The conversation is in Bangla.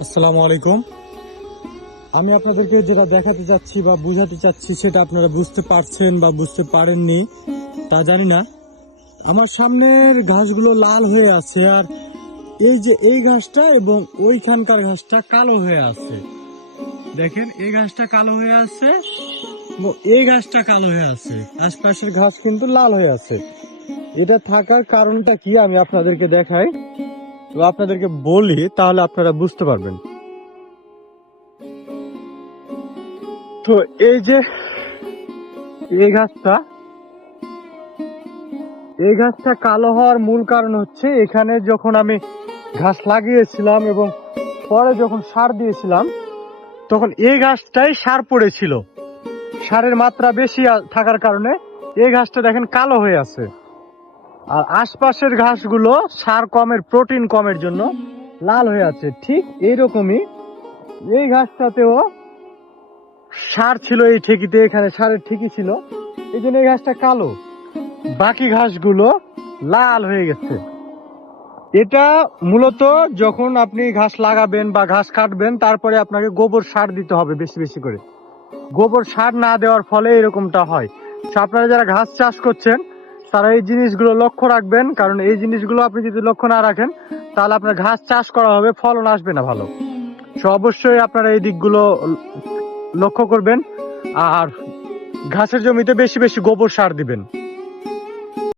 আসসালামু আলাইকুম। আমি আপনাদেরকে যেটা দেখাতে চাচ্ছি বা বুঝাতে চাচ্ছি সেটা আপনারা বুঝতে পারছেন বা বুঝতে পারেননি তা জানি না। আমার সামনের ঘাসগুলো লাল হয়ে আছে, আর এই যে এই ঘাসটা এবং ওইখানকার ঘাসটা কালো হয়ে আছে। দেখেন, এই ঘাসটা কালো হয়ে আছে এবং এই ঘাসটা কালো হয়ে আছে। আশপাশের ঘাস কিন্তু লাল হয়ে আছে। এটা থাকার কারণটা কি আমি আপনাদেরকে দেখাই বা আপনাদেরকে বলি, তাহলে আপনারা বুঝতে পারবেন। তো এই যে এই ঘাসটা এই ঘাসটা কালো হওয়ার মূল কারণ হচ্ছে, এখানে যখন আমি ঘাস লাগিয়েছিলাম এবং পরে যখন সার দিয়েছিলাম, তখন এই ঘাসটাই সার পড়েছিল। সারের মাত্রা বেশি থাকার কারণে এই ঘাসটা দেখেন কালো হয়ে আছে। আর আশপাশের ঘাসগুলো সার কমের, প্রোটিন কমের জন্য লাল হয়ে আছে। ঠিক এইরকমই এই ঘাসটাতেও সার ছিল, এই ঠিকিতে এখানে সারের ঠিকই ছিল, এই জন্য এই ঘাসটা কালো। বাকি ঘাসগুলো লাল হয়ে গেছে। এটা মূলত যখন আপনি ঘাস লাগাবেন বা ঘাস কাটবেন, তারপরে আপনাকে গোবর সার দিতে হবে বেশি বেশি করে। গোবর সার না দেওয়ার ফলে এরকমটা হয়। তো আপনারা যারা ঘাস চাষ করছেন তারা এই জিনিসগুলো লক্ষ্য রাখবেন, কারণ এই জিনিসগুলো আপনি যদি লক্ষ্য না রাখেন তাহলে আপনার ঘাস চাষ করা হবে, ফলন আসবে না ভালো। তো অবশ্যই আপনারা এই দিকগুলো লক্ষ্য করবেন, আর ঘাসের জমিতে বেশি বেশি গোবর সার দিবেন।